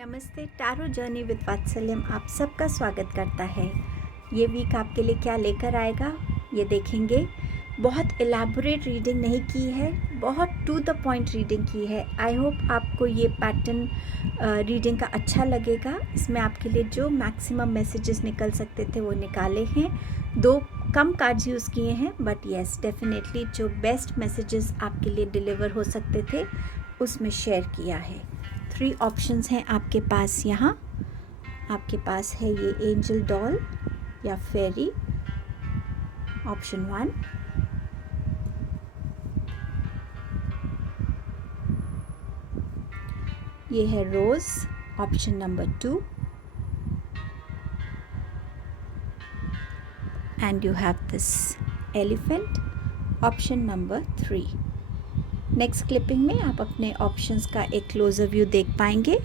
नमस्ते। Tarot journey with वात्सल्यम आप सबका स्वागत करता है। ये वीक आपके लिए क्या लेकर आएगा ये देखेंगे। बहुत एलैबोरेट रीडिंग नहीं की है, बहुत टू द पॉइंट रीडिंग की है। आई होप आपको ये पैटर्न रीडिंग का अच्छा लगेगा। इसमें आपके लिए जो मैक्सिमम मैसेजेस निकल सकते थे वो निकाले हैं। 2 कम कार्ड्स यूज़ किए हैं, बट येस डेफिनेटली जो बेस्ट मैसेजेस आपके लिए डिलीवर हो सकते थे उसमें शेयर किया है। 3 ऑप्शंस हैं आपके पास। यहाँ आपके पास है ये एंजल डॉल या फेरी, ऑप्शन 1। ये है rose, option number 2। And you have this elephant, option number 3। Next clipping में आप अपने ऑप्शंस का एक क्लोजर व्यू देख पाएंगे।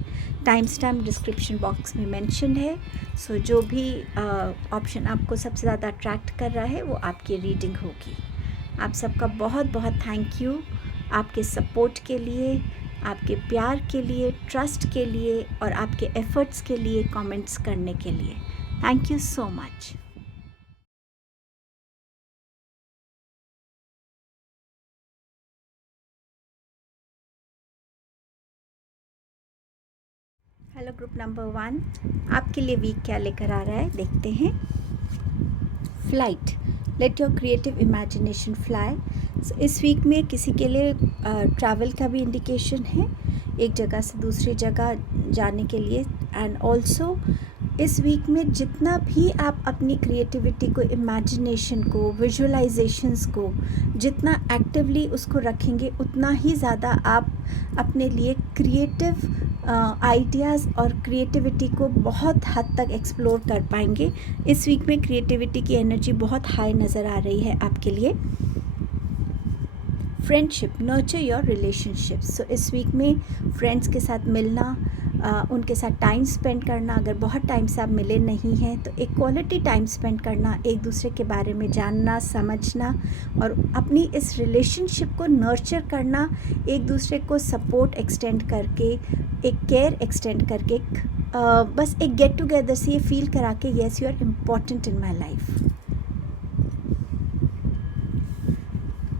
टाइम स्टैम्प डिस्क्रिप्शन बॉक्स में मेंशन है। सो जो भी ऑप्शन आपको सबसे ज़्यादा अट्रैक्ट कर रहा है वो आपकी रीडिंग होगी। आप सबका बहुत बहुत थैंक यू आपके सपोर्ट के लिए, आपके प्यार के लिए, ट्रस्ट के लिए और आपके एफर्ट्स के लिए, कमेंट्स करने के लिए। Thank you so much. Hello group number 1, आपके लिए वीक क्या लेकर आ रहा है देखते हैं। Flight, let your creative imagination fly. इस वीक में किसी के लिए ट्रैवल का भी इंडिकेशन है, एक जगह से दूसरी जगह जाने के लिए। एंड ऑल्सो इस वीक में जितना भी आप अपनी क्रिएटिविटी को, इमेजिनेशन को, विजुअलाइजेशंस को जितना एक्टिवली उसको रखेंगे उतना ही ज़्यादा आप अपने लिए क्रिएटिव आइडियाज़ और क्रिएटिविटी को बहुत हद तक एक्सप्लोर कर पाएंगे। इस वीक में क्रिएटिविटी की एनर्जी बहुत हाई नज़र आ रही है आपके लिए। Friendship, nurture your relationships. So इस वीक में फ्रेंड्स के साथ मिलना, उनके साथ टाइम स्पेंड करना। अगर बहुत टाइम से आप मिले नहीं हैं तो एक क्वालिटी टाइम स्पेंड करना, एक दूसरे के बारे में जानना, समझना और अपनी इस रिलेशनशिप को नर्चर करना, एक दूसरे को सपोर्ट एक्सटेंड करके, एक केयर एक्सटेंड करके, बस एक गेट टुगेदर से ये फील करा के yes you are important in my life.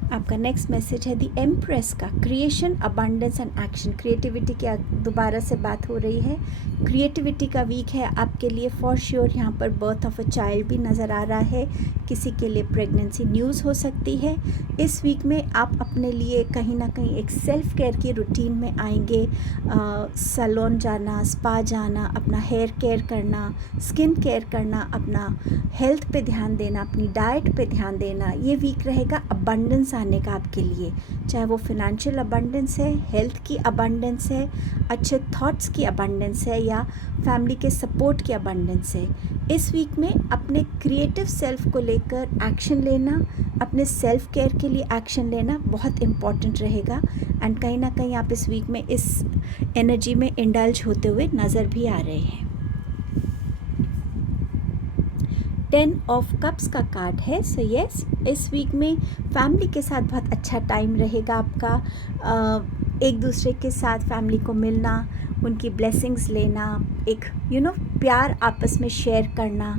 आपका नेक्स्ट मैसेज है द एम्प्रेस का, creation, abundance and action. Creativity की दोबारा से बात हो रही है। क्रिएटिविटी का वीक है आपके लिए फॉर श्योर। यहाँ पर बर्थ ऑफ अ चाइल्ड भी नज़र आ रहा है। किसी के लिए प्रेगनेंसी न्यूज़ हो सकती है। इस वीक में आप अपने लिए कहीं ना कहीं एक सेल्फ केयर की रूटीन में आएंगे। सैलून जाना, स्पा जाना, अपना हेयर केयर करना, स्किन केयर करना, अपना हेल्थ पे ध्यान देना, अपनी डाइट पे ध्यान देना। ये वीक रहेगा अबंडेंस आने का आपके लिए, चाहे वो फिनेंशियल अबंडेंस है, हेल्थ की अबंडेंस है, अच्छे थॉट्स की अबंडेंस है या फैमिली के सपोर्ट की अबंडेंस है। इस वीक में अपने क्रिएटिव सेल्फ को लेकर एक्शन लेना, अपने सेल्फ केयर के लिए एक्शन लेना बहुत इम्पॉर्टेंट रहेगा। एंड कहीं ना कहीं आप इस वीक में इस एनर्जी में इंडल्ज होते हुए नज़र भी आ रहे हैं। 10 ऑफ कप्स का कार्ड है। सो यस, इस वीक में फैमिली के साथ बहुत अच्छा टाइम रहेगा आपका। एक दूसरे के साथ फैमिली को मिलना, उनकी ब्लेसिंग्स लेना, एक प्यार आपस में शेयर करना,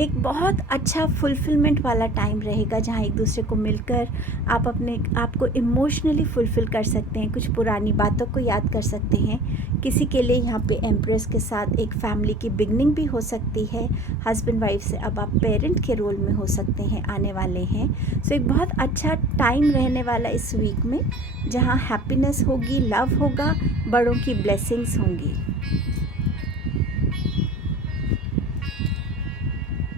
एक बहुत अच्छा फुलफिलमेंट वाला टाइम रहेगा जहाँ एक दूसरे को मिलकर आप अपने आप को इमोशनली फुलफ़िल कर सकते हैं, कुछ पुरानी बातों को याद कर सकते हैं। किसी के लिए यहाँ पे एम्प्रेस के साथ एक फैमिली की बिगनिंग भी हो सकती है। हस्बैंड वाइफ से अब आप पेरेंट के रोल में हो सकते हैं, आने वाले हैं। सो एक बहुत अच्छा टाइम रहने वाला इस वीक में जहाँ हैप्पीनेस होगी, लव होगा, बड़ों की ब्लेसिंग्स होंगी।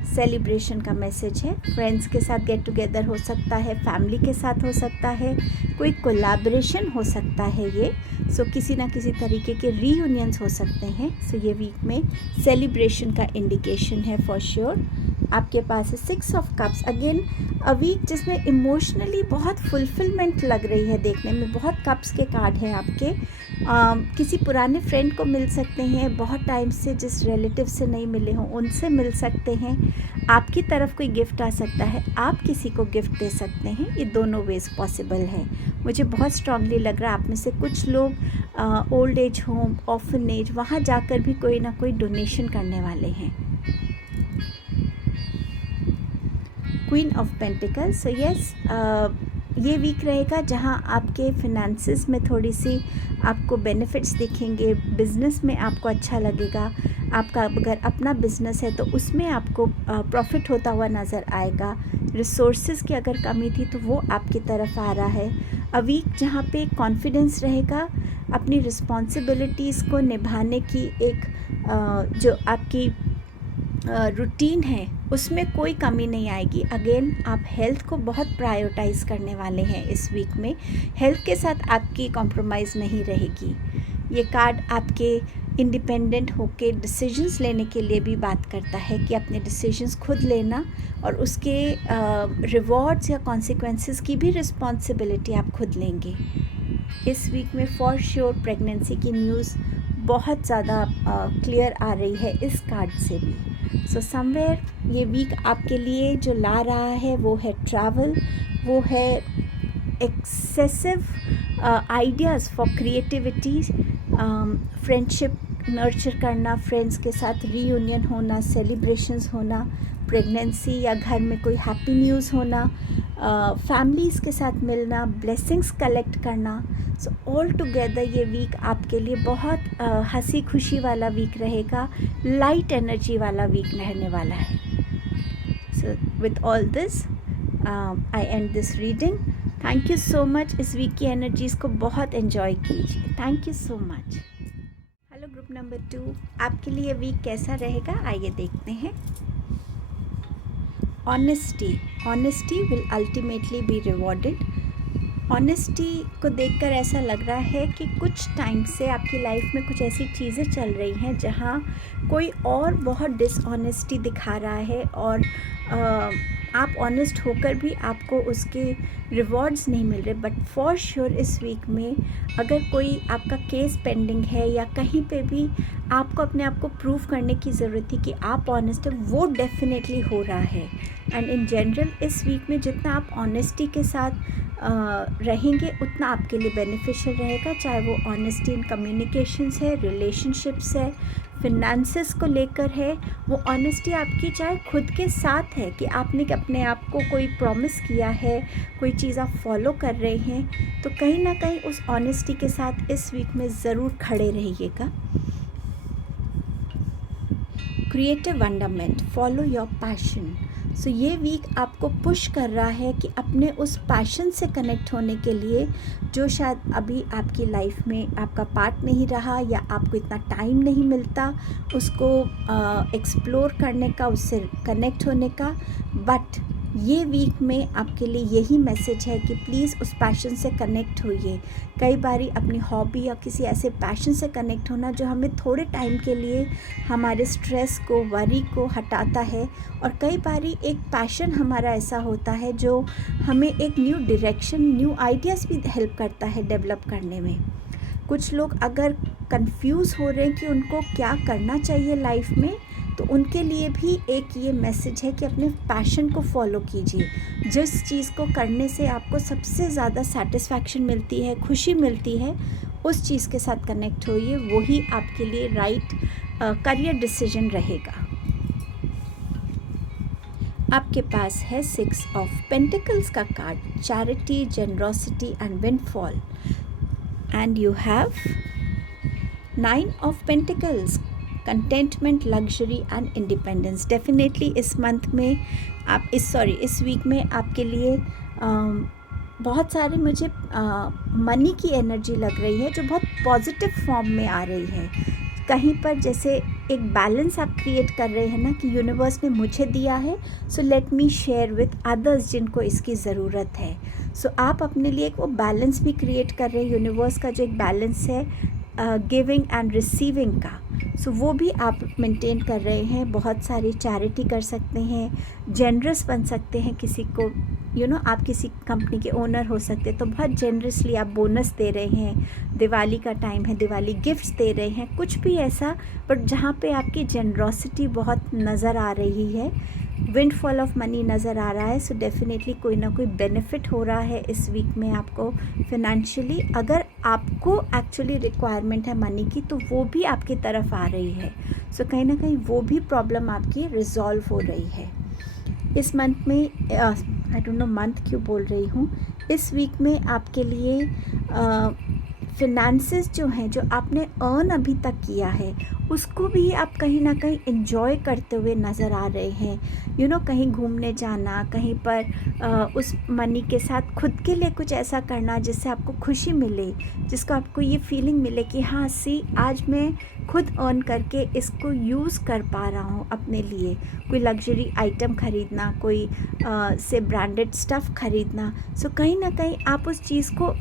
सेलिब्रेशन का मैसेज है। फ्रेंड्स के साथ गेट टुगेदर हो सकता है, फैमिली के साथ हो सकता है, कोई कोलैबोरेशन हो सकता है ये। सो किसी ना किसी तरीके के रीयूनियंस हो सकते हैं। सो ये वीक में सेलिब्रेशन का इंडिकेशन है फॉर श्योर। आपके पास है 6 of cups. Again a week जिसमें इमोशनली बहुत फुलफिलमेंट लग रही है देखने में। बहुत कप्स के कार्ड हैं आपके। किसी पुराने फ्रेंड को मिल सकते हैं, बहुत टाइम से जिस रिलेटिव से नहीं मिले हों उनसे मिल सकते हैं, आपकी तरफ कोई गिफ्ट आ सकता है, आप किसी को गिफ्ट दे सकते हैं। ये दोनों वेज पॉसिबल है। मुझे बहुत स्ट्रांगली लग रहा है आप में से कुछ लोग ओल्ड एज होम, ऑर्फनेज, वहाँ जाकर भी कोई ना कोई डोनेशन करने वाले हैं। Queen of pentacles. So yes, ये वीक रहेगा जहाँ आपके फिनेंसेस में थोड़ी सी आपको बेनिफिट्स दिखेंगे, बिज़नेस में आपको अच्छा लगेगा। आपका अगर अपना बिज़नेस है तो उसमें आपको प्रॉफिट होता हुआ नज़र आएगा। रिसोर्सेज की अगर कमी थी तो वो आपकी तरफ आ रहा है। अ वीक जहाँ पे कॉन्फिडेंस रहेगा, अपनी रिस्पॉन्सिबिलिटीज़ को निभाने की एक जो आपकी रूटीन है उसमें कोई कमी नहीं आएगी। अगेन आप हेल्थ को बहुत प्रायोरिटाइज़ करने वाले हैं इस वीक में। हेल्थ के साथ आपकी कॉम्प्रोमाइज़ नहीं रहेगी। ये कार्ड आपके इंडिपेंडेंट होके डिसीजंस लेने के लिए भी बात करता है कि अपने डिसीजंस खुद लेना और उसके रिवॉर्ड्स या कॉन्सिक्वेंसेस की भी रिस्पॉन्सिबिलिटी आप खुद लेंगे। इस वीक में फॉर श्योर प्रेगनेंसी की न्यूज़ बहुत ज़्यादा क्लियर आ रही है इस कार्ड से भी। सो समवेयर ये वीक आपके लिए जो ला रहा है वो है ट्रैवल, वो है excessive ideas for creativity, friendship nurture करना, फ्रेंड्स के साथ रीयूनियन होना, सेलिब्रेशंस होना, प्रेगनेंसी या घर में कोई हैप्पी न्यूज़ होना, फैमिलीज़ के साथ मिलना, ब्लेसिंग्स कलेक्ट करना। सो ऑल टुगेदर ये वीक आपके लिए बहुत हंसी खुशी वाला वीक रहेगा, लाइट एनर्जी वाला वीक रहने वाला है। So with all this I and this reading. Thank you so much. इस वीक की एनर्जीज़ को बहुत एंजॉय कीजिए। Thank you so much. Hello group number 2, आपके लिए वीक कैसा रहेगा आइए देखते हैं। Honesty will ultimately be rewarded. Honesty को देखकर ऐसा लग रहा है कि कुछ टाइम से आपकी लाइफ में कुछ ऐसी चीज़ें चल रही हैं जहाँ कोई और बहुत डिसऑनेस्टी दिखा रहा है और आप ऑनेस्ट होकर भी आपको उसके रिवॉर्ड्स नहीं मिल रहे। बट फॉर श्योर इस वीक में अगर कोई आपका केस पेंडिंग है या कहीं पे भी आपको अपने आप को प्रूव करने की ज़रूरत थी कि आप ऑनेस्ट है, वो डेफिनेटली हो रहा है। एंड इन जनरल इस वीक में जितना आप ऑनेस्टी के साथ रहेंगे उतना आपके लिए बेनिफिशियल रहेगा, चाहे वो ऑनेस्टी इन कम्युनिकेशंस है, रिलेशनशिप्स है, फिनेंसेस को लेकर है। वो ऑनेस्टी आपकी चाहे खुद के साथ है कि आपने अपने आप को कोई प्रॉमिस किया है, कोई चीज़ आप फॉलो कर रहे हैं, तो कहीं ना कहीं उस ऑनेस्टी के साथ इस वीक में ज़रूर खड़े रहिएगा। Creative wonderment, follow your passion. So ये वीक आपको पुश कर रहा है कि अपने उस पैशन से कनेक्ट होने के लिए जो शायद अभी आपकी लाइफ में आपका पार्ट नहीं रहा या आपको इतना टाइम नहीं मिलता उसको एक्सप्लोर करने का, उससे कनेक्ट होने का। बट ये वीक में आपके लिए यही मैसेज है कि प्लीज़ उस पैशन से कनेक्ट होइए। कई बारी अपनी हॉबी या किसी ऐसे पैशन से कनेक्ट होना जो हमें थोड़े टाइम के लिए हमारे स्ट्रेस को, वरी को हटाता है, और कई बारी एक पैशन हमारा ऐसा होता है जो हमें एक न्यू डायरेक्शन, न्यू आइडियाज़ भी हेल्प करता है डेवलप करने में। कुछ लोग अगर कंफ्यूज हो रहे हैं कि उनको क्या करना चाहिए लाइफ में, तो उनके लिए भी एक ये मैसेज है कि अपने पैशन को फॉलो कीजिए। जिस चीज़ को करने से आपको सबसे ज़्यादा सेटिस्फैक्शन मिलती है, खुशी मिलती है, उस चीज़ के साथ कनेक्ट होइए, वही आपके लिए राइट करियर डिसीजन रहेगा। आपके पास है 6 ऑफ पेंटिकल्स का card, charity, generosity and windfall, and you have 9 of pentacles, contentment, luxury and independence. Definitely इस मंथ में आप इस वीक में आपके लिए बहुत सारे मुझे मनी की एनर्जी लग रही है जो बहुत पॉजिटिव फॉर्म में आ रही है। कहीं पर जैसे एक बैलेंस आप क्रिएट कर रहे हैं ना कि यूनिवर्स ने मुझे दिया है, so let me share with others जिनको इसकी ज़रूरत है। सो आप अपने लिए एक वो बैलेंस भी क्रिएट कर रहे हैं। यूनिवर्स का जो एक बैलेंस है गिविंग एंड रिसीविंग का, सो वो भी आप मेंटेन कर रहे हैं। बहुत सारी चैरिटी कर सकते हैं, जेनरस बन सकते हैं किसी को, आप किसी कंपनी के ओनर हो सकते हैं तो बहुत जेनरसली आप बोनस दे रहे हैं, दिवाली का टाइम है, दिवाली गिफ्ट्स दे रहे हैं, कुछ भी ऐसा, बट जहाँ पे आपकी जेनरॉसिटी बहुत नज़र आ रही है, विंडफॉल ऑफ मनी नज़र आ रहा है। सो डेफिनेटली कोई ना कोई बेनिफिट हो रहा है इस वीक में आपको फिनेंशियली। अगर आपको एक्चुअली रिक्वायरमेंट है मनी की तो वो भी आपकी तरफ आ रही है। सो कहीं ना कहीं वो भी प्रॉब्लम आपकी रिजॉल्व हो रही है इस मंथ में। आई डोंट नो मंथ क्यों बोल रही हूँ, इस वीक में आपके लिए फिनेंसेस जो हैं, जो आपने अर्न अभी तक किया है, उसको भी आप कहीं ना कहीं एंजॉय करते हुए नज़र आ रहे हैं। कहीं घूमने जाना, कहीं पर उस मनी के साथ खुद के लिए कुछ ऐसा करना जिससे आपको खुशी मिले, जिसको आपको ये फीलिंग मिले कि हाँ आज मैं खुद अर्न करके इसको यूज़ कर पा रहा हूँ अपने लिए। कोई लग्जरी आइटम ख़रीदना, कोई से ब्रांडेड स्टफ़ ख़रीदना। सो कहीं ना कहीं आप उस चीज़ को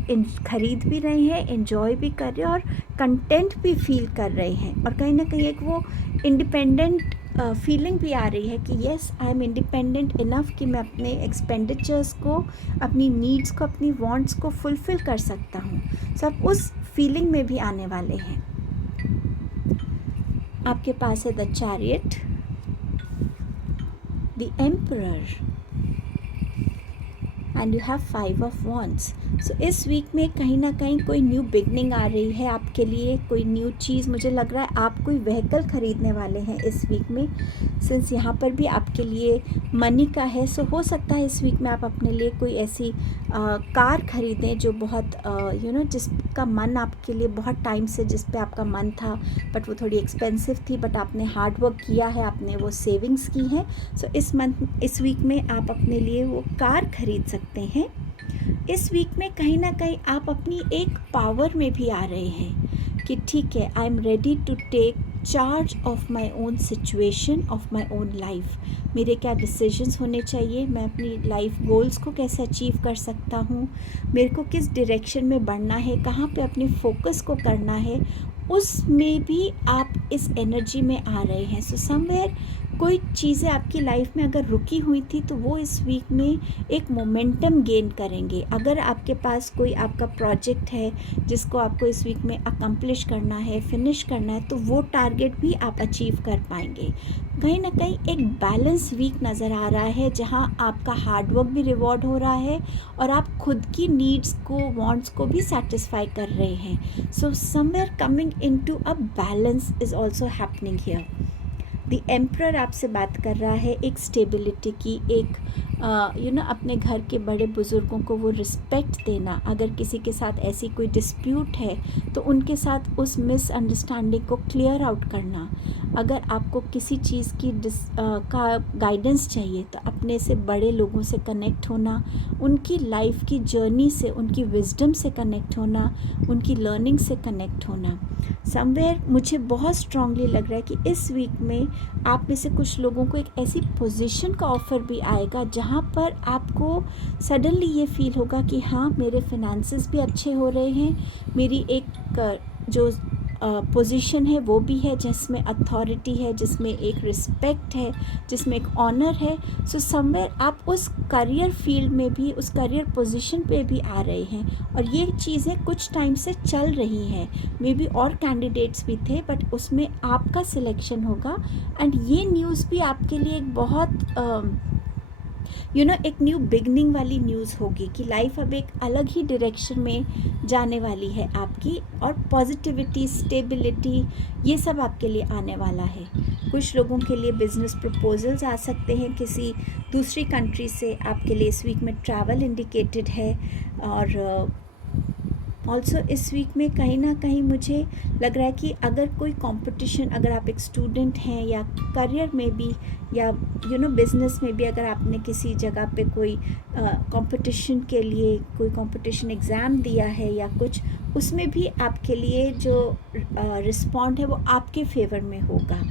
ख़रीद भी रहे हैं, एंजॉय भी कर रहे हैं और कंटेंट भी फील कर रहे हैं। और कहीं ना कहीं एक वो इंडिपेंडेंट फीलिंग भी आ रही है कि yes I am independent enough कि मैं अपने एक्सपेंडिचर्स को, अपनी नीड्स को, अपनी वांट्स को फुलफ़िल कर सकता हूँ। सो आप उस फीलिंग में भी आने वाले हैं। आपके पास है the chariot, the emperor and you have 5 of wands. So इस वीक में कहीं ना कहीं कोई न्यू बिगनिंग आ रही है आपके लिए, कोई न्यू चीज़। मुझे लग रहा है आप कोई व्हीकल ख़रीदने वाले हैं इस वीक में, सिंस यहाँ पर भी आपके लिए मनी का है। सो हो सकता है इस वीक में आप अपने लिए कोई ऐसी कार ख़रीदें जो बहुत जिसका मन आपके लिए बहुत टाइम से, जिस पे आपका मन था, बट वो थोड़ी एक्सपेंसिव थी, बट आपने हार्ड वर्क किया है, आपने वो सेविंग्स की हैं। सो इस वीक में आप अपने लिए वो कार ख़रीद सकते हैं। इस वीक में कहीं ना कहीं आप अपनी एक पावर में भी आ रहे हैं कि ठीक है, I am ready to take charge of my own situation, of my own life. मेरे क्या डिसीजंस होने चाहिए, मैं अपनी लाइफ गोल्स को कैसे अचीव कर सकता हूँ, मेरे को किस डायरेक्शन में बढ़ना है, कहाँ पे अपने फोकस को करना है, उसमें भी आप इस एनर्जी में आ रहे हैं। सो समवेयर कोई चीज़ें आपकी लाइफ में अगर रुकी हुई थी तो वो इस वीक में एक मोमेंटम गेन करेंगे। अगर आपके पास कोई आपका प्रोजेक्ट है जिसको आपको इस वीक में अकम्प्लिश करना है, फिनिश करना है, तो वो टारगेट भी आप अचीव कर पाएंगे। कहीं ना कहीं एक बैलेंस वीक नज़र आ रहा है जहाँ आपका हार्डवर्क भी रिवॉर्ड हो रहा है और आप खुद की नीड्स को, वांट्स को भी सेटिस्फाई कर रहे हैं। So somewhere coming into a balance is also happening here. The emperor आपसे बात कर रहा है एक स्टेबिलिटी की, एक अपने घर के बड़े बुज़ुर्गों को वो रिस्पेक्ट देना। अगर किसी के साथ ऐसी कोई डिस्प्यूट है तो उनके साथ उस मिसअंडरस्टैंडिंग को क्लियर आउट करना। अगर आपको किसी चीज़ की का गाइडेंस चाहिए तो अपने से बड़े लोगों से कनेक्ट होना, उनकी लाइफ की जर्नी से, उनकी विजडम से कनेक्ट होना, उनकी लर्निंग से कनेक्ट होना। समवेयर मुझे बहुत स्ट्रांगली लग रहा है कि इस वीक में आप में से कुछ लोगों को एक ऐसी पोजीशन का ऑफ़र भी आएगा जहाँ पर आपको सडनली ये फील होगा कि हाँ, मेरे फिनेंसेस भी अच्छे हो रहे हैं, मेरी एक जो पोजीशन है वो भी है जिसमें अथॉरिटी है, जिसमें एक रिस्पेक्ट है, जिसमें एक ऑनर है। सो समवेयर आप उस करियर फील्ड में भी, उस करियर पोजीशन पे भी आ रहे हैं और ये चीज़ें कुछ टाइम से चल रही हैं। मे बी और कैंडिडेट्स भी थे बट उसमें आपका सिलेक्शन होगा। एंड ये न्यूज़ भी आपके लिए एक बहुत एक न्यू बिगनिंग वाली न्यूज़ होगी कि लाइफ अब एक अलग ही डायरेक्शन में जाने वाली है आपकी, और पॉजिटिविटी, स्टेबिलिटी, ये सब आपके लिए आने वाला है। कुछ लोगों के लिए बिजनेस प्रपोजल्स आ सकते हैं किसी दूसरी कंट्री से। आपके लिए इस वीक में ट्रैवल इंडिकेटेड है। और ऑल्सो इस वीक में कहीं ना कहीं मुझे लग रहा है कि अगर कोई कंपटीशन, अगर आप एक स्टूडेंट हैं या करियर में भी या बिज़नेस में भी, अगर आपने किसी जगह पे कोई कंपटीशन के लिए कोई कंपटीशन एग्ज़ाम दिया है या कुछ, उसमें भी आपके लिए जो रिस्पॉन्ड है वो आपके फेवर में होगा।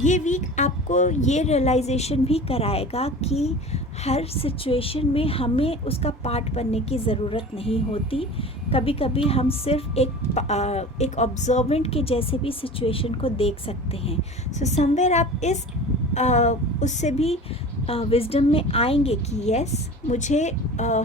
ये वीक आपको ये रियलाइजेशन भी कराएगा कि हर सिचुएशन में हमें उसका पार्ट बनने की ज़रूरत नहीं होती. कभी कभी हम सिर्फ एक ऑब्जर्वेंट के जैसे भी सिचुएशन को देख सकते हैं. सो समवेयर आप इस उससे भी विजडम में आएंगे कि यस, मुझे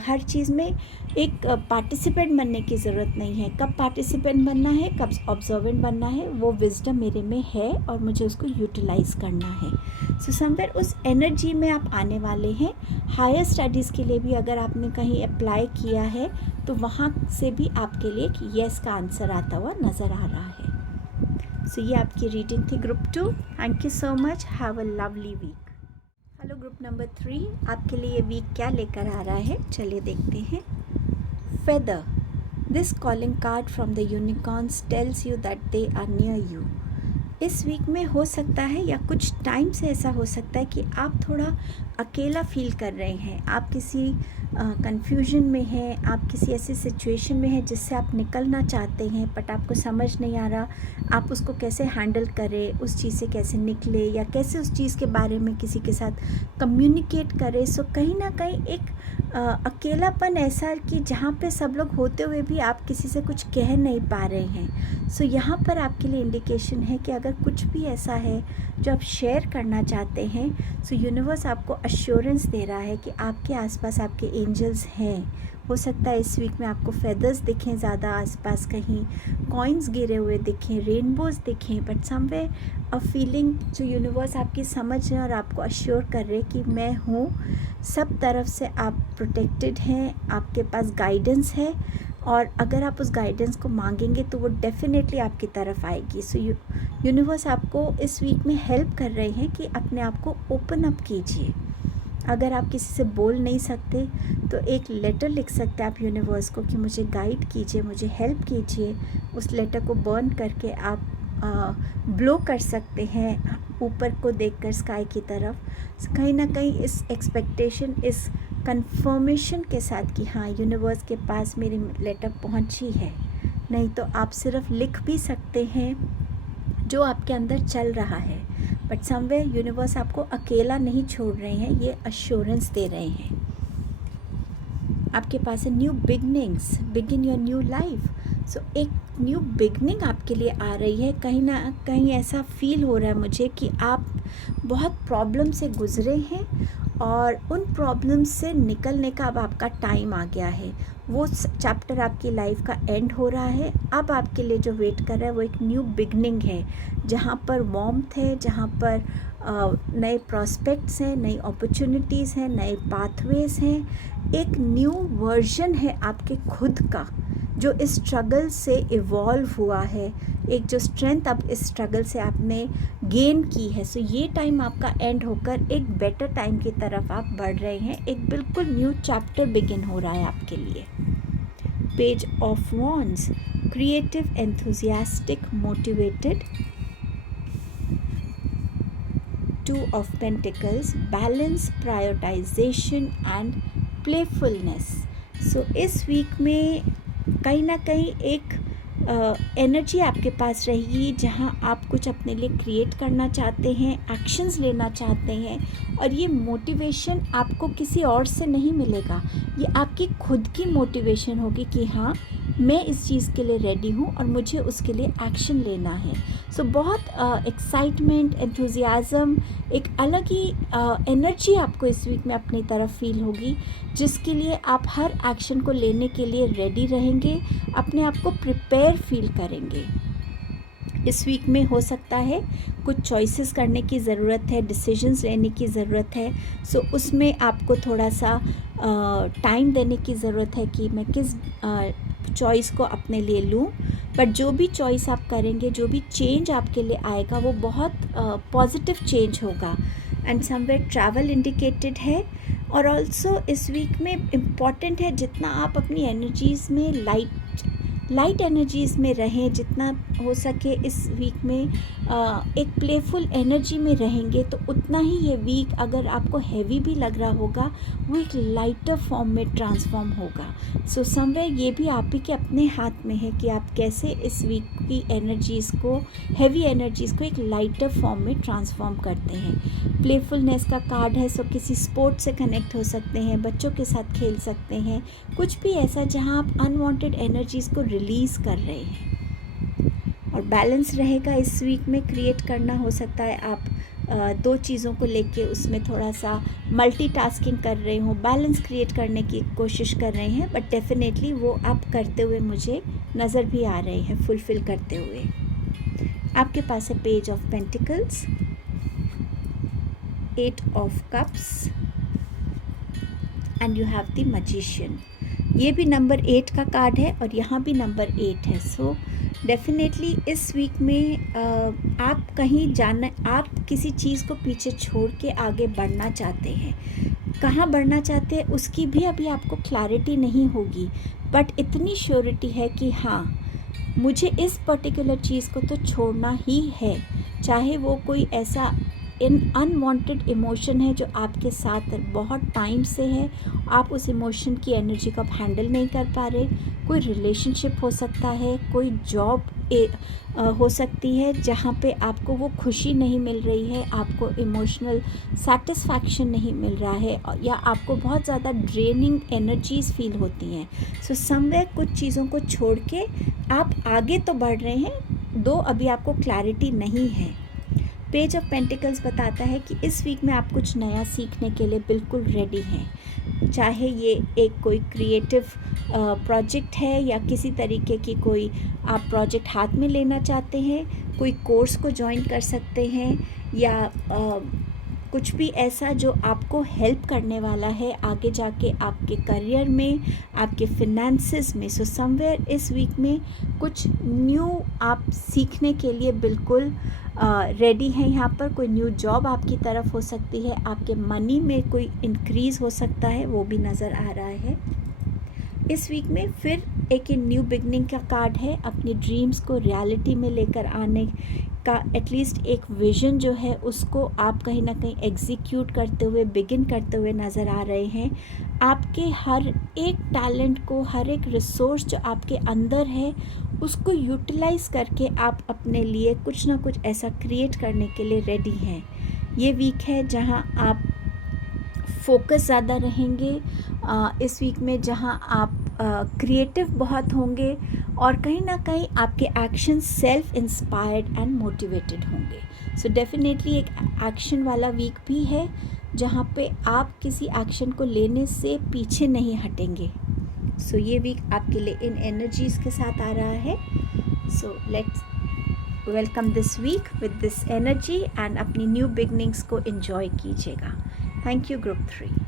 हर चीज़ में एक पार्टिसिपेंट बनने की ज़रूरत नहीं है. कब पार्टिसिपेंट बनना है, कब ऑब्जर्वेंट बनना है, वो विजडम मेरे में है और मुझे उसको यूटिलाइज़ करना है. सो समवेयर उस एनर्जी में आप आने वाले हैं. हायर स्टडीज़ के लिए भी अगर आपने कहीं अप्लाई किया है तो वहाँ से भी आपके लिए एक येस का आंसर आता हुआ नज़र आ रहा है. सो ये आपकी रीडिंग थी group 2. Thank you so much. Have a lovely week. Hello group number 3, आपके लिए ये वीक क्या लेकर आ रहा है, चलिए देखते हैं. Feather. This calling card from the unicorns tells you that they are near you. इस वीक में हो सकता है या कुछ टाइम से ऐसा हो सकता है कि आप थोड़ा अकेला फील कर रहे हैं. आप किसी कंफ्यूजन में हैं, आप किसी ऐसी सिचुएशन में हैं जिससे आप निकलना चाहते हैं बट आपको समझ नहीं आ रहा आप उसको कैसे हैंडल करें, उस चीज़ से कैसे निकले या कैसे उस चीज़ के बारे में किसी के साथ कम्युनिकेट करें. सो कहीं ना कहीं एक अकेलापन ऐसा कि जहाँ पे सब लोग होते हुए भी आप किसी से कुछ कह नहीं पा रहे हैं. सो यहाँ पर आपके लिए इंडिकेशन है कि अगर कुछ भी ऐसा है जो आप शेयर करना चाहते हैं, सो यूनिवर्स आपको अश्योरेंस दे रहा है कि आपके आसपास आपके एंजल्स हैं. हो सकता है इस वीक में आपको फेदर्स दिखें ज़्यादा आसपास, कहीं कॉइन्स गिरे हुए दिखें, रेनबोज दिखें, बट समवेयर अ फीलिंग जो यूनिवर्स आपकी समझ है और आपको अश्योर कर रहे कि मैं हूँ, सब तरफ से आप प्रोटेक्टेड हैं, आपके पास गाइडेंस है और अगर आप उस गाइडेंस को मांगेंगे तो वो डेफिनेटली आपकी तरफ आएगी. सो यूनिवर्स आपको इस वीक में हेल्प कर रहे हैं कि अपने आप को ओपन अप कीजिए. अगर आप किसी से बोल नहीं सकते तो एक लेटर लिख सकते हैं आप यूनिवर्स को कि मुझे गाइड कीजिए, मुझे हेल्प कीजिए. उस लेटर को बर्न करके आप ब्लो कर सकते हैं ऊपर को देखकर स्काई की तरफ. कहीं ना कहीं इस एक्सपेक्टेशन, इस कंफर्मेशन के साथ कि हाँ, यूनिवर्स के पास मेरी लेटर पहुंची है. नहीं तो आप सिर्फ लिख भी सकते हैं जो आपके अंदर चल रहा है, बट समवेयर यूनिवर्स आपको अकेला नहीं छोड़ रहे हैं, ये अश्योरेंस दे रहे हैं. आपके पास है new beginnings, begin your new life. So एक न्यू बिगनिंग आपके लिए आ रही है. कहीं ना कहीं ऐसा फील हो रहा है मुझे कि आप बहुत प्रॉब्लम से गुजरे हैं और उन प्रॉब्लम्स से निकलने का अब आपका टाइम आ गया है. वो चैप्टर आपकी लाइफ का एंड हो रहा है. अब आपके लिए जो वेट कर रहा है वो एक न्यू बिगनिंग है, जहाँ पर वार्मथ है, जहाँ पर नए प्रॉस्पेक्ट्स हैं, नई अपॉर्चुनिटीज़ हैं, नए पाथवेज हैं. एक न्यू वर्जन है आपके खुद का जो इस स्ट्रगल से इवॉल्व हुआ है, एक जो स्ट्रेंथ अब इस स्ट्रगल से आपने गेन की है. सो ये टाइम आपका एंड होकर एक बेटर टाइम की तरफ आप बढ़ रहे हैं. एक बिल्कुल न्यू चैप्टर बिगिन हो रहा है आपके लिए. Page of wands, creative, enthusiastic, motivated. Two of pentacles, balance, prioritization and playfulness. So इस वीक में कहीं ना कहीं एक एनर्जी आपके पास रहेगी जहां आप कुछ अपने लिए क्रिएट करना चाहते हैं, एक्शंस लेना चाहते हैं और ये मोटिवेशन आपको किसी और से नहीं मिलेगा. ये आपकी खुद की मोटिवेशन होगी कि हाँ, मैं इस चीज़ के लिए रेडी हूँ और मुझे उसके लिए एक्शन लेना है. सो बहुत एक्साइटमेंट, एंथुजियाज़म, एक अलग ही एनर्जी आपको इस वीक में अपनी तरफ फील होगी, जिसके लिए आप हर एक्शन को लेने के लिए रेडी रहेंगे, अपने आप को प्रिपेयर फील करेंगे. इस वीक में हो सकता है कुछ चॉइसेस करने की ज़रूरत है, डिसीजंस लेने की ज़रूरत है. सो उसमें आपको थोड़ा सा टाइम देने की ज़रूरत है कि मैं किस चॉइस को अपने लिए लूँ. बट जो भी चॉइस आप करेंगे, जो भी चेंज आपके लिए आएगा वो बहुत पॉजिटिव चेंज होगा. एंड समवेयर ट्रैवल इंडिकेटेड है. और ऑल्सो इस वीक में इम्पॉर्टेंट है जितना आप अपनी एनर्जीज़ में लाइट एनर्जीज़ में रहें, जितना हो सके इस वीक में एक प्लेफुल एनर्जी में रहेंगे तो उतना ही ये वीक, अगर आपको हैवी भी लग रहा होगा, वो एक लाइटर फॉर्म में ट्रांसफॉर्म होगा। सो समवेयर ये भी आप ही के अपने हाथ में है कि आप कैसे इस वीक की एनर्जीज़ को, हैवी एनर्जीज़ को एक लाइटर फॉर्म में ट्रांसफॉर्म करते हैं। प्लेफुलनेस का कार्ड है, सो किसी स्पोर्ट से कनेक्ट हो सकते हैं, बच्चों के साथ खेल सकते हैं, कुछ भी ऐसा जहां आप अनवांटेड एनर्जीज़ को रिलीज़ कर रहे हैं। और बैलेंस रहेगा इस वीक में क्रिएट करना। हो सकता है आप दो चीज़ों को लेके उसमें थोड़ा सा मल्टीटास्किंग कर रहे हो, बैलेंस क्रिएट करने की कोशिश कर रहे हैं, बट डेफिनेटली वो आप करते हुए मुझे नज़र भी आ रहे हैं, फुलफ़िल करते हुए। आपके पास है page of pentacles, 8 of cups and you have the magician. ये भी नंबर 8 का कार्ड है और यहाँ भी नंबर 8 है। सो डेफिनेटली इस वीक में आप कहीं जाना, आप किसी चीज़ को पीछे छोड़ के आगे बढ़ना चाहते हैं। कहाँ बढ़ना चाहते हैं उसकी भी अभी आपको क्लैरिटी नहीं होगी, बट इतनी श्योरिटी है कि हाँ, मुझे इस पर्टिकुलर चीज़ को तो छोड़ना ही है, चाहे वो कोई ऐसा अनवांटेड इमोशन है जो आपके साथ बहुत टाइम से है, आप उस इमोशन की एनर्जी को आप हैंडल नहीं कर पा रहे। कोई रिलेशनशिप हो सकता है, कोई जॉब हो सकती है जहाँ पे आपको वो खुशी नहीं मिल रही है, आपको इमोशनल सेटिस्फैक्शन नहीं मिल रहा है, या आपको बहुत ज़्यादा ड्रेनिंग एनर्जीज़ फील होती हैं। सो समवेयर कुछ चीज़ों को छोड़ के आप आगे तो बढ़ रहे हैं, दो अभी आपको क्लैरिटी नहीं है। पेज ऑफ पेंटिकल्स बताता है कि इस वीक में आप कुछ नया सीखने के लिए बिल्कुल रेडी हैं, चाहे ये एक कोई क्रिएटिव प्रोजेक्ट है या किसी तरीके की कोई आप प्रोजेक्ट हाथ में लेना चाहते हैं, कोई कोर्स को ज्वाइन कर सकते हैं, या कुछ भी ऐसा जो आपको हेल्प करने वाला है आगे जाके आपके करियर में, आपके फिनेंसेस में। सो समवेयर इस वीक में कुछ न्यू आप सीखने के लिए बिल्कुल रेडी हैं। यहाँ पर कोई न्यू जॉब आपकी तरफ हो सकती है, आपके मनी में कोई इंक्रीज़ हो सकता है, वो भी नज़र आ रहा है। इस वीक में फिर एक न्यू बिगनिंग का कार्ड है, अपनी ड्रीम्स को रियलिटी में लेकर आने का एटलीस्ट एक विज़न जो है उसको आप कहीं ना कहीं एग्जीक्यूट करते हुए, बिगिन करते हुए नज़र आ रहे हैं। आपके हर एक टैलेंट को, हर एक रिसोर्स जो आपके अंदर है उसको यूटिलाइज़ करके आप अपने लिए कुछ ना कुछ ऐसा क्रिएट करने के लिए रेडी हैं। ये वीक है जहां आप फोकस ज़्यादा रहेंगे, इस वीक में जहां आप क्रिएटिव बहुत होंगे और कहीं ना कहीं आपके action self inspired and motivated होंगे। सो डेफिनेटली एक एक्शन वाला वीक भी है जहाँ पे आप किसी एक्शन को लेने से पीछे नहीं हटेंगे। सो ये वीक आपके लिए इन एनर्जीज़ के साथ आ रहा है। So let's welcome this week with this energy and अपनी न्यू बिगनिंग्स को एंजॉय कीजिएगा। Thank you group 3।